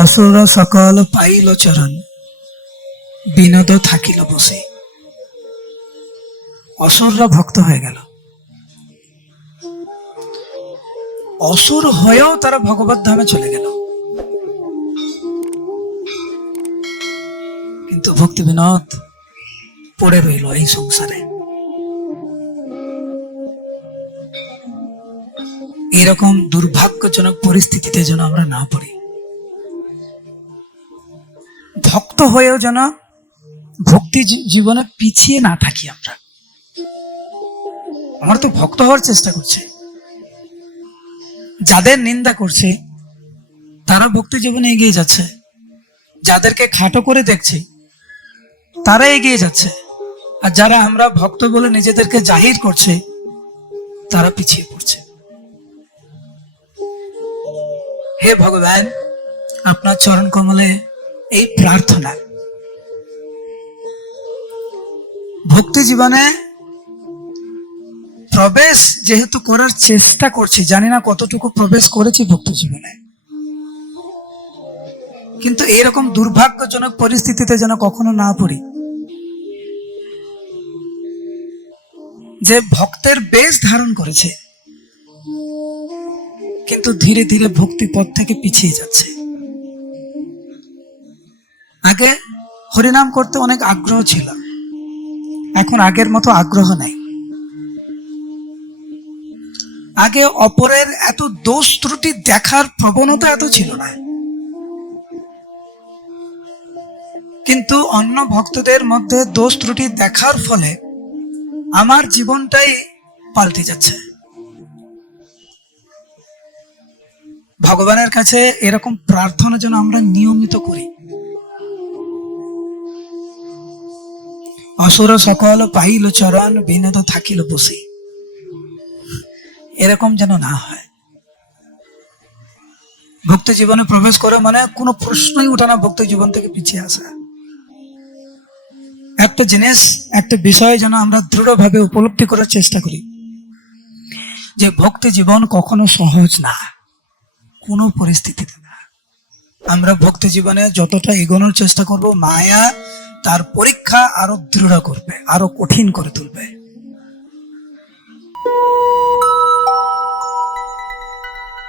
অসুর সকল পাইল চরণ, বিনোদ থাকিল বসে। অসুররা ভক্ত হয়ে গেল, অসুর হয়েও তারা ভগবত ধামে চলে গেল, কিন্তু ভক্তি বিনোদ পড়ে রইল এই সংসারে। এরকম দুর্ভাগ্যজনক পরিস্থিতিতে যেন আমরা না পড়ি, ভক্ত হয়েও যেন ভক্তি জীবনে পিছিয়ে না থাকি। আমরা তো ভক্ত হওয়ার চেষ্টা করছি, যাদের নিন্দা করছে তারা ভক্তি জীবনে এগিয়ে যাচ্ছে, যাদেরকে খাটো করে দেখছি তারা এগিয়ে যাচ্ছে, আর যারা আমরা ভক্ত বলে নিজেদেরকে জাহির করছে তারা পিছিয়ে পড়ছে। হে ভগবান, আপনার চরণ কমলে এই প্রার্থনা, ভক্তি জীবনে প্রবেশ যেহেতু করার চেষ্টা করছি, জানি না কতটুকু প্রবেশ করেছি ভক্তি জীবনে, কিন্তু এরকম দুর্ভাগ্যজনক পরিস্থিতিতে যেন কখনো না পড়ি যে ভক্তের বেশ ধারণ করেছে কিন্তু ধীরে ধীরে ভক্তি পথ থেকে পিছিয়ে যাচ্ছে। আগে হরিনাম করতে অনেক আগ্রহ ছিল, এখন আগের মতো আগ্রহ নাই। আগে অপরের এত দোষ ত্রুটি দেখার প্রবণতা এত ছিল না, কিন্তু অন্য ভক্তদের মধ্যে দোষ ত্রুটি দেখার ফলে আমার জীবনটাই পাল্টে যাচ্ছে। ভগবানের কাছে এরকম প্রার্থনা যেন আমরা নিয়মিত করি, অসুর সকল পাইল চরণ, বিনোদ থাকিল বসে, এরকম যেন না হয়। ভক্তি জীবনে প্রবেশ করে মানে কোনো প্রশ্নই উঠে না ভক্তি জীবন থেকে পিছিয়ে আসা। একটা জিনিস, একটা বিষয় যেন আমরা দৃঢ়ভাবে উপলব্ধি করার চেষ্টা করি যে ভক্তি জীবন কখনো সহজ না, কোনো পরিস্থিতিতে না। আমরা ভক্তি জীবনে যতটা এগোনোর চেষ্টা করব, মায়া তার পরীক্ষা আরো দৃঢ় করবে, আরো কঠিন করে তুলবে।